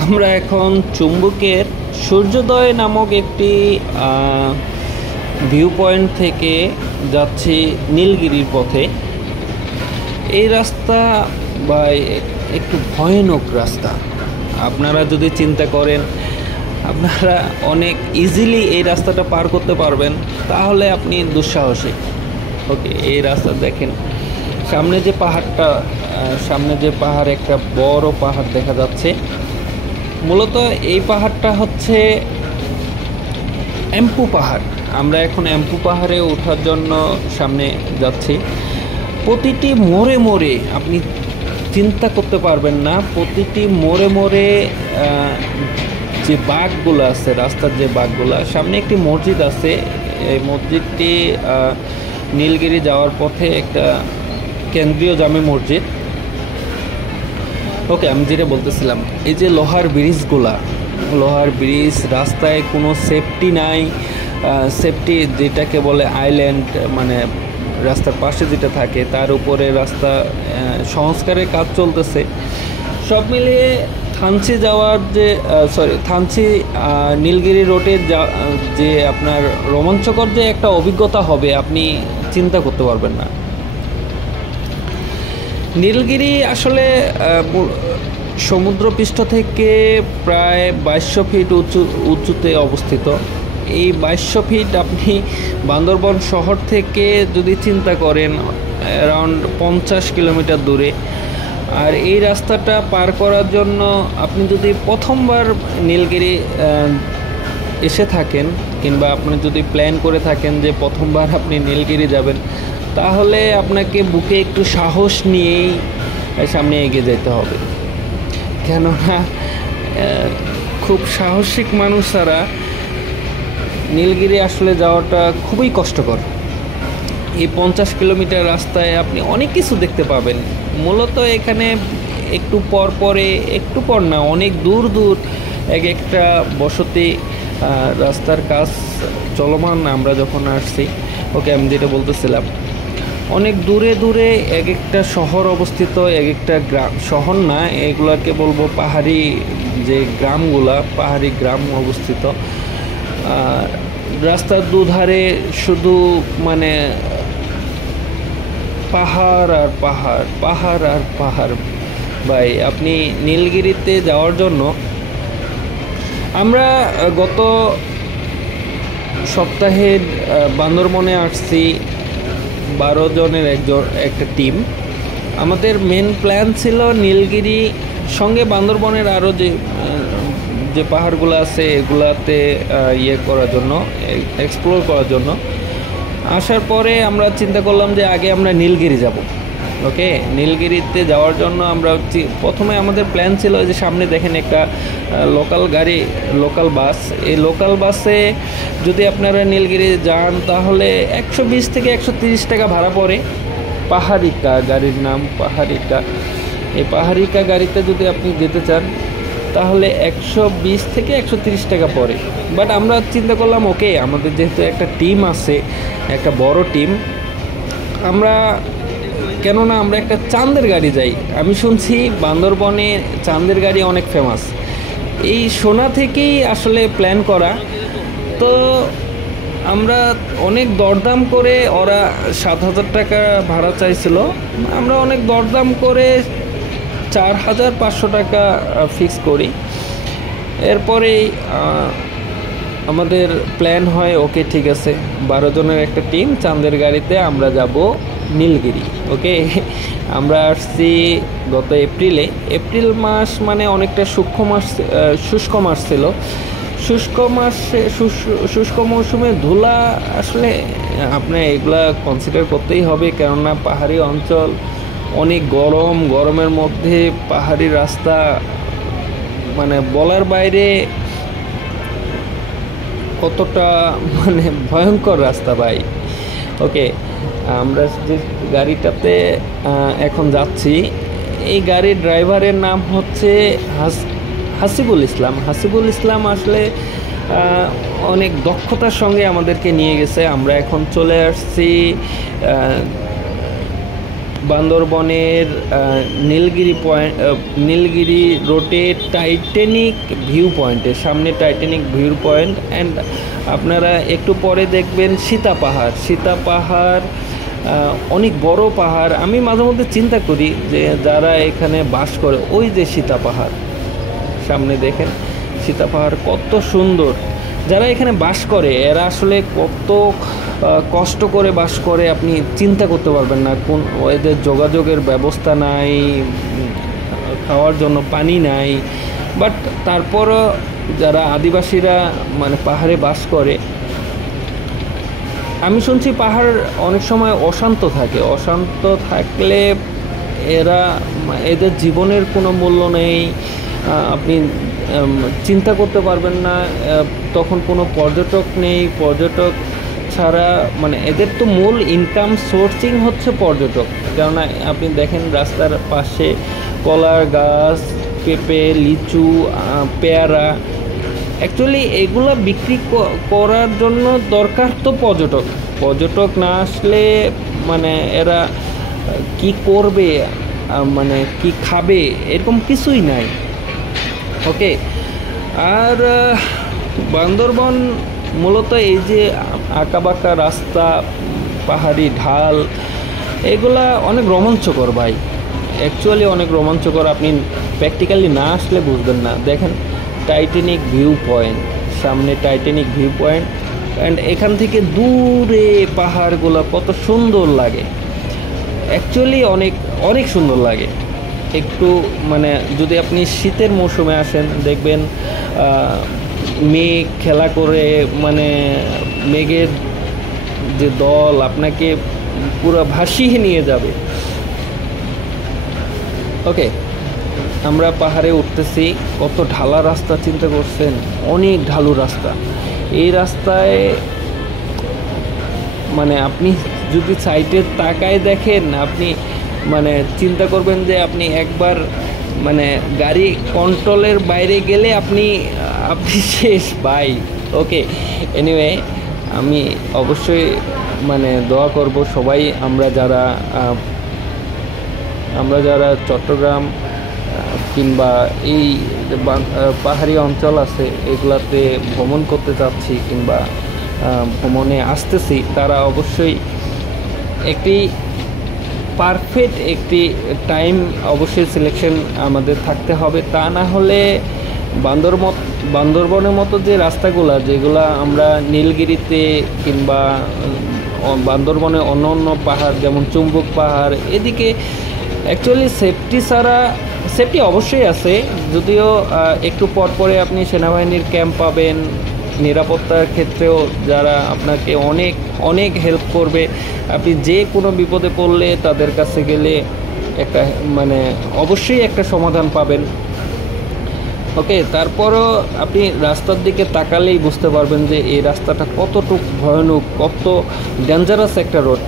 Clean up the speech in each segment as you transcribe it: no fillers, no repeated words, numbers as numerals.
আমরা এখন চুম্বকের সূর্যোদয় নামক একটি ভিউ পয়েন্ট থেকে যাচ্ছি নীলগিরির পথে। এই রাস্তা বা একটু ভয়ানক রাস্তা। আপনারা যদি চিন্তা করেন আপনারা অনেক ইজিলি এই রাস্তাটা পার করতে পারবেন, তাহলে আপনি দুঃসাহসিক। ওকে, এই রাস্তা দেখেন, সামনে যে পাহাড়, একটা বড় পাহাড় দেখা যাচ্ছে। মূলত এই পাহাড়টা হচ্ছে এম্পু পাহাড়। আমরা এখন এম্পু পাহাড়ে ওঠার জন্য সামনে যাচ্ছি। প্রতিটি মোড়ে মোড়ে আপনি চিন্তা করতে পারবেন না, প্রতিটি মোড়ে মোড়ে যে বাঁকগুলো আছে, রাস্তার যে বাঁকগুলো, সামনে একটি মসজিদ আছে। এই মসজিদটি নীলগিরি যাওয়ার পথে একটা কেন্দ্রীয় জামে মসজিদ। ওকে, আমি যেটা বলতেছিলাম, এই যে লোহার ব্রিজ, রাস্তায় কোনো সেফটি নাই। সেফটি যেটাকে বলে আইল্যান্ড, মানে রাস্তার পাশে যেটা থাকে তার উপরে রাস্তা সংস্কারের কাজ চলতেছে। সব মিলিয়ে থানচি নীলগিরি রোডের যে আপনার রোমাঞ্চকর যে একটা অভিজ্ঞতা হবে আপনি চিন্তা করতে পারবেন না। নীলগিরি আসলে সমুদ্রপৃষ্ঠ থেকে প্রায় 2200 ফিট উঁচুতে অবস্থিত। এই 2200 ফিট আপনি বান্দরবন শহর থেকে যদি চিন্তা করেন অ্যারাউন্ড 50 কিলোমিটার দূরে। আর এই রাস্তাটা পার করার জন্য আপনি যদি প্রথমবার নীলগিরি এসে থাকেন, কিংবা আপনি যদি প্ল্যান করে থাকেন যে প্রথমবার আপনি নীলগিরি যাবেন, তাহলে আপনাকে বুকে একটু সাহস নিয়েই সামনে এগিয়ে যেতে হবে। কেননা খুব সাহসিক মানুষ ছাড়া নীলগিরি আসলে যাওয়াটা খুবই কষ্টকর। এই 50 কিলোমিটার রাস্তায় আপনি অনেক কিছু দেখতে পাবেন। মূলত এখানে একটু পর না, অনেক দূর এক একটা বসতি, রাস্তার কাজ চলমান। আমরা যখন আসছি, ওকে, আমি যেটা বলতেছিলাম, অনেক দূরে এক একটা শহর অবস্থিত, এক একটা গ্রাম, শহর না, এগুলাকে বলবো পাহাড়ি যে পাহাড়ি গ্রাম অবস্থিত। রাস্তার দুধারে শুধু মানে পাহাড় আর পাহাড়। ভাই, আপনি নীলগিরিতে যাওয়ার জন্য আমরা গত সপ্তাহে বান্দরবনে আসছি 12 জনের একটা টিম। আমাদের মেন প্ল্যান ছিল নীলগিরি সঙ্গে বান্দরবনের আরও যে পাহাড়গুলো আছে এগুলাতে করার জন্য, এক্সপ্লোর করার জন্য। আসার পরে আমরা চিন্তা করলাম যে আগে আমরা নীলগিরি যাব। ওকে, নীলগিরিতে যাওয়ার জন্য আমরা প্রথমে আমাদের প্ল্যান ছিল যে সামনে দেখেন একটা লোকাল বাস। এই লোকাল বাসে যদি আপনারা নীলগিরি যান তাহলে 120 থেকে 130 টাকা ভাড়া পড়ে। পাহাড়িকা, গাড়ির নাম পাহাড়িকা। এই পাহাড়িকা গাড়িতে যদি আপনি যেতে চান তাহলে 120 থেকে 130 টাকা পড়ে। বাট আমরা চিন্তা করলাম, ওকে, আমাদের যেহেতু একটা টিম আছে, একটা বড় টিম, কেননা আমরা একটা চাঁদের গাড়ি যাই। আমি শুনছি বান্দরবনে চাঁদের গাড়ি অনেক ফেমাস। এই শোনা থেকেই আসলে প্ল্যান করা। তো আমরা অনেক দরদাম করে, ওরা 7,000 টাকা ভাড়া চাইছিল, আমরা অনেক দরদাম করে 4,500 টাকা ফিক্স করি। এরপরে আমাদের প্ল্যান হয়, ওকে ঠিক আছে, 12 জনের একটা টিম, চাঁদের গাড়িতে আমরা যাব নীলগিরি। ওকে, আমরা আসছি গত এপ্রিল মাস, মানে অনেকটা শুষ্ক মাস ছিল। শুষ্ক মৌসুমে ধুলা আসলে আপনার এগুলা কনসিডার করতেই হবে, কেননা পাহাড়ি অঞ্চল, অনেক গরমের মধ্যে পাহাড়ি রাস্তা, মানে বলার বাইরে কতটা মানে ভয়ঙ্কর রাস্তা ভাই। ওকে, আমরা যে গাড়িটাতে এখন যাচ্ছি, এই গাড়ির ড্রাইভারের নাম হচ্ছে হাসিবুল ইসলাম। আসলে অনেক দক্ষতার সঙ্গে আমাদেরকে নিয়ে গেছে। আমরা এখন চলে আসছি বান্দরবনের নীলগিরি পয়েন্ট, নীলগিরি রোডে টাইটানিক ভিউ পয়েন্টের সামনে টাইটানিক ভিউ পয়েন্ট। অ্যান্ড আপনারা একটু পরে দেখবেন সীতা পাহাড়। সীতা পাহাড় অনেক বড় পাহাড়। আমি মাঝে মধ্যে চিন্তা করি যে যারা এখানে বাস করে, ওই যে সীতা পাহাড় সামনে দেখেন, সীতা পাহাড় কত সুন্দর। যারা এখানে বাস করে এরা আসলে কত কষ্ট করে বাস করে আপনি চিন্তা করতে পারবেন না। কোন এদের যোগাযোগের ব্যবস্থা নাই, খাওয়ার জন্য পানি নাই, বাট তারপরও যারা আদিবাসীরা মানে পাহাড়ে বাস করে, আমি শুনছি পাহাড় অনেক সময় অশান্ত থাকে। অশান্ত থাকলে এদের জীবনের কোনো মূল্য নেই, আপনি চিন্তা করতে পারবেন না। তখন কোনো পর্যটক নেই, পর্যটক ছাড়া মানে এদের তো মূল ইনকাম সোর্সিং হচ্ছে পর্যটক। কেননা আপনি দেখেন রাস্তার পাশে কলার গাছ, পেঁপে, লিচু, পেয়ারা, অ্যাকচুয়ালি এগুলো বিক্রি করার জন্য দরকার তো পর্যটক। পর্যটক না আসলে মানে এরা কি করবে, মানে কি খাবে, এরকম কিছুই নাই। ওকে, আর বান্দরবন মূলত এই যে আঁকাবাঁকা রাস্তা, পাহাড়ি ঢাল, এগুলা অনেক রোমাঞ্চকর ভাই, অ্যাকচুয়ালি অনেক রোমাঞ্চকর। আপনি প্র্যাকটিক্যালি না আসলে বুঝবেন না। দেখেন টাইটানিক ভিউ পয়েন্ট, সামনে টাইটানিক ভিউ পয়েন্ট, অ্যান্ড এখান থেকে দূরে পাহাড়গুলো কত সুন্দর লাগে, অ্যাকচুয়ালি অনেক অনেক সুন্দর লাগে। একটু মানে যদি আপনি শীতের মৌসুমে আসেন দেখবেন মেঘ খেলা করে, মানে মেঘের যে দল আপনাকে পুরো ভাসিয়ে নিয়ে যাবে। ওকে, আমরা পাহাড়ে উঠতেছি, কত ঢালা রাস্তা চিন্তা করছেন, অনেক ঢালু রাস্তা। এই রাস্তায় মানে আপনি যদি সাইডে তাকায় দেখেন, আপনি মানে চিন্তা করবেন যে আপনি একবার মানে গাড়ি কন্ট্রোলের বাইরে গেলে আপনি শেষ ভাই। ওকে, এনিওয়ে আমি অবশ্যই মানে দোয়া করব সবাই আমরা যারা চট্টগ্রাম কিংবা এই পাহাড়ি অঞ্চল আছে এগুলাতে ভ্রমণ করতে চাচ্ছি কিংবা ভ্রমণে আসতেছি, তারা অবশ্যই একটি পারফেক্ট একটি টাইম অবশ্যই সিলেকশন আমাদের থাকতে হবে। তা না হলে বান্দরবনের মতো যে রাস্তাগুলা, যেগুলা আমরা নীলগিরিতে কিংবা বান্দরবনে অন্য অন্য পাহাড় যেমন চুম্বক পাহাড়, এদিকে অ্যাকচুয়ালি সেফটি অবশ্যই আছে, যদিও একটু পরে আপনি সেনাবাহিনীর ক্যাম্প পাবেন, নিরাপত্তার ক্ষেত্রেও যারা আপনাকে অনেক অনেক হেল্প করবে। আপনি যে কোনো বিপদে পড়লে তাদের কাছে গেলে একটা মানে অবশ্যই একটা সমাধান পাবেন। ওকে, তারপরও আপনি রাস্তার দিকে তাকালেই বুঝতে পারবেন যে এই রাস্তাটা কতটুকু ভয়ানক, কত ডেঞ্জারাস একটা রোড।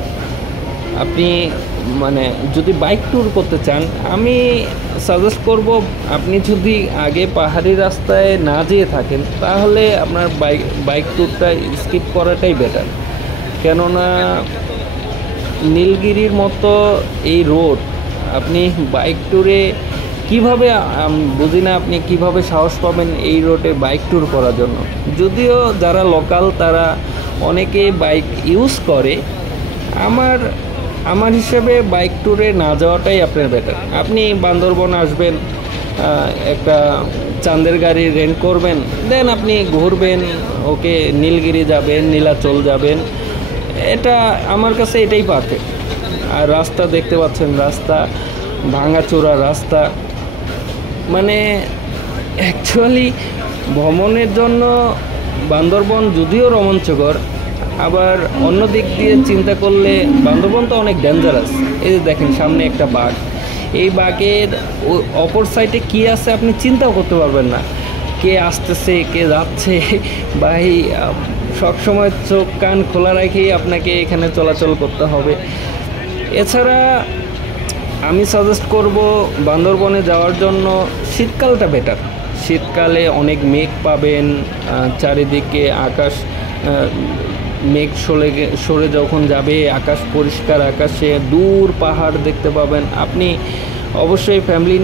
আপনি মানে যদি বাইক ট্যুর করতে চান, আমি সাজেস্ট করব আপনি যদি আগে পাহাড়ি রাস্তায় না যেয়ে থাকেন তাহলে আপনার বাইক ট্যুরটা স্কিপ করাটাই বেটার। কেননা নীলগিরির মতো এই রোড আপনি বাইক ট্যুরে কীভাবে, বুঝি না আপনি কিভাবে সাহস পাবেন এই রোডে বাইক ট্যুর করার জন্য। যদিও যারা লোকাল তারা অনেকে বাইক ইউজ করে, আমার হিসেবে বাইক ট্যুরে না যাওয়াটাই আপনার বেটার। আপনি বান্দরবন আসবেন, একটা চাঁদের গাড়ি রেন্ট করবেন, দেন আপনি ঘুরবেন, ওকে নীলগিরি যাবেন, নীলাচল যাবেন, এটা আমার কাছে এটাই পারফেক্ট। আর রাস্তা দেখতে পাচ্ছেন, রাস্তা ভাঙাচোরা রাস্তা, মানে অ্যাকচুয়ালি ভ্রমণের জন্য বান্দরবন যদিও রোমাঞ্চকর, আবার অন্য দিক দিয়ে চিন্তা করলে বান্দরবন তো অনেক ডেঞ্জারাস। এই যে দেখেন সামনে একটা বাঘ, এই বাঘের অপর সাইডে কী আছে আপনি চিন্তাও করতে পারবেন না, কে আসতেছে কে যাচ্ছে। ভাই সবসময় চোখ কান খোলা রেখেই আপনাকে এখানে চলাচল করতে হবে। এছাড়া আমি সাজেস্ট করব বান্দরবনে যাওয়ার জন্য শীতকালটা বেটার। শীতকালে অনেক মেঘ পাবেন, চারিদিকে আকাশ মেঘ সরে যখন যাবে, আকাশ পরিষ্কার, আকাশে দূর পাহাড় দেখতে পাবেন। আপনি অবশ্যই ফ্যামিলি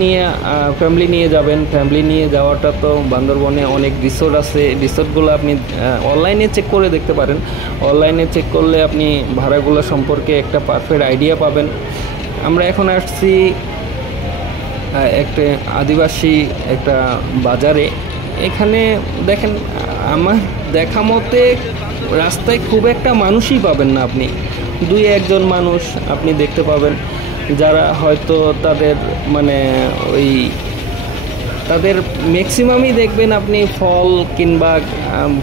নিয়ে যাবেন। ফ্যামিলি নিয়ে যাওয়াটা তো, বান্দরবনে অনেক রিসোর্ট আছে, রিসোর্টগুলো আপনি অনলাইনে চেক করে দেখতে পারেন। অনলাইনে চেক করলে আপনি ভাড়াগুলো সম্পর্কে একটা পারফেক্ট আইডিয়া পাবেন। আমরা এখন আসছি একটা আদিবাসী একটা বাজারে। এখানে দেখেন, আমার দেখা মতে রাস্তায় খুব একটা মানুষই পাবেন না, আপনি 2-1 জন মানুষ আপনি দেখতে পাবেন, যারা হয়তো তাদের মানে ওই তাদের ম্যাক্সিমামই দেখবেন আপনি ফল কিংবা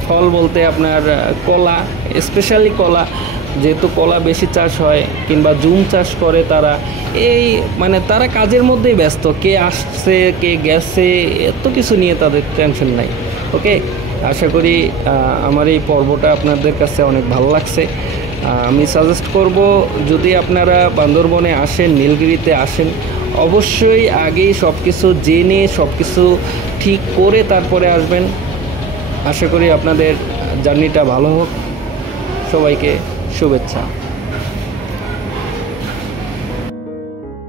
ফল বলতে আপনার কলা, স্পেশালি কলা, যেহেতু কলা বেশি চাষ হয়, কিংবা জুম চাষ করে তারা। এই মানে তারা কাজের মধ্যেই ব্যস্ত, কে আসছে কে গেছে এত কিছু নিয়ে তাদের টেনশন নাই। ওকে, আশা করি আমার এই পর্বটা আপনাদের কাছে অনেক ভালো লাগছে। আমি সাজেস্ট করব, যদি আপনারা বান্দরবনে আসেন, নীলগিরিতে আসেন, অবশ্যই আগেই সব কিছু জেনে সব কিছু ঠিক করে তারপরে আসবেন। আশা করি আপনাদের জার্নিটা ভালো হোক। সবাইকে শুভেচ্ছা।